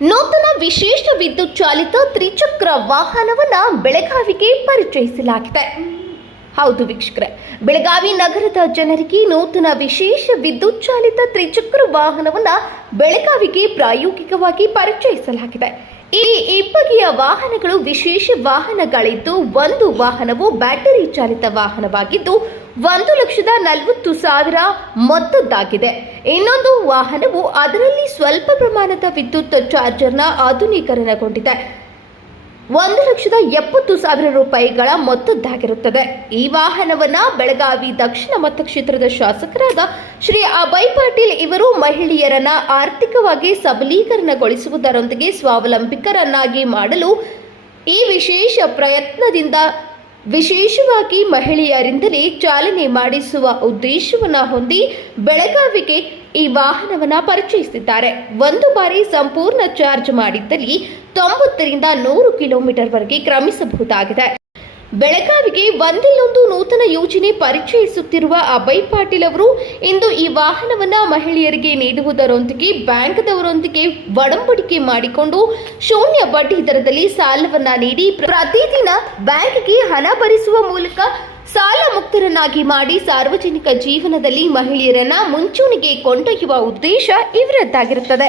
ನೂತನ ವಿಶೇಷ ವಿದ್ಯುತ್ ಚಾಲಿತ ತ್ರಿಚಕ್ರ ವಾಹನವನ್ನ ಬೆಳಗಾವಿಗೆ ಪರಿಚಯಿಸಲಾಗಿದೆ. ಹೌದು ವೀಕ್ಷಕರೇ, ಬೆಳಗಾವಿ ನಗರದ ಜನರಿಗೆ ನೂತನ ವಿಶೇಷ ವಿದ್ಯುತ್ ಚಾಲಿತ ತ್ರಿಚಕ್ರ ವಾಹನವನ್ನ ಬೆಳಗಾವಿಗೆ ಪ್ರಾಯೋಗಿಕವಾಗಿ ಪರಿಚಯಿಸಲಾಗಿದೆ. ಈ ಇಬ್ಬಗೆಯ ವಾಹನಗಳು ವಿಶೇಷ ವಾಹನಗಳಿದ್ದು, ಒಂದು ವಾಹನವು ಬ್ಯಾಟರಿ ಚಾಲಿತ ವಾಹನವಾಗಿದ್ದು, ಒಂದು ಲಕ್ಷದ ನಲವತ್ತು ಸಾವಿರ ಮೊತ್ತದ್ದಾಗಿದೆ. ಇನ್ನೊಂದು ವಾಹನವು ಅದರಲ್ಲಿ ಸ್ವಲ್ಪ ಪ್ರಮಾಣದ ವಿದ್ಯುತ್ ಚಾರ್ಜರ್ನ ಆಧುನೀಕರಣಗೊಂಡಿದೆ. ಒಂದು ಲಕ್ಷದ ಎಪ್ಪತ್ತು ಸಾವಿರ ರೂಪಾಯಿಗಳ ಮೊತ್ತದ್ದಾಗಿರುತ್ತದೆ. ಈ ವಾಹನವನ್ನ ಬೆಳಗಾವಿ ದಕ್ಷಿಣ ಮತಕ್ಷೇತ್ರದ ಶಾಸಕರಾದ ಶ್ರೀ ಅಭಯ್ ಪಾಟೀಲ್ ಇವರು ಮಹಿಳೆಯರನ್ನ ಆರ್ಥಿಕವಾಗಿ ಸಬಲೀಕರಣಗೊಳಿಸುವುದರೊಂದಿಗೆ ಸ್ವಾವಲಂಬಿಕರನ್ನಾಗಿ ಮಾಡಲು ಈ ವಿಶೇಷ ಪ್ರಯತ್ನದಿಂದ ವಿಶೇಷವಾಗಿ ಮಹಿಳೆಯರಿಂದಲೇ ಚಾಲನೆ ಮಾಡಿಸುವ ಉದ್ದೇಶವನ್ನು ಹೊಂದಿ ಬೆಳಗಾವಿಗೆ ಈ ವಾಹನವನ್ನ ಪರಿಚಯಿಸಿದ್ದಾರೆ. ಒಂದು ಬಾರಿ ಸಂಪೂರ್ಣ ಚಾರ್ಜ್ ಮಾಡಿದ್ದಲ್ಲಿ ತೊಂಬತ್ತರಿಂದ ನೂರು ಕಿಲೋಮೀಟರ್ವರೆಗೆ ಕ್ರಮಿಸಬಹುದಾಗಿದೆ. ಬೆಳಗಾವಿಗೆ ಒಂದಿಲ್ಲೊಂದು ನೂತನ ಯೋಜನೆ ಪರಿಚಯಿಸುತ್ತಿರುವ ಅಭಯ್ ಪಾಟೀಲ್ ಅವರು ಇಂದು ಈ ವಾಹನವನ್ನ ಮಹಿಳೆಯರಿಗೆ ನೀಡುವುದರೊಂದಿಗೆ ಬ್ಯಾಂಕ್ದವರೊಂದಿಗೆ ಒಡಂಬಡಿಕೆ ಮಾಡಿಕೊಂಡು ಶೂನ್ಯ ಬಡ್ಡಿ ದರದಲ್ಲಿ ಸಾಲವನ್ನ ನೀಡಿ ಪ್ರತಿದಿನ ಬ್ಯಾಂಕ್ಗೆ ಹಣ ಭರಿಸುವ ಮೂಲಕ ಸಾಲ ಮುಕ್ತರನ್ನಾಗಿ ಮಾಡಿ ಸಾರ್ವಜನಿಕ ಜೀವನದಲ್ಲಿ ಮಹಿಳೆಯರನ್ನ ಮುಂಚೂಣಿಗೆ ಕೊಂಡೊಯ್ಯುವ ಉದ್ದೇಶ ಇವರದ್ದಾಗಿರುತ್ತದೆ.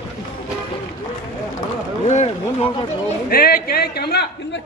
ಕ್ಯಾಮ್ರಾ ಹಿಂದೆ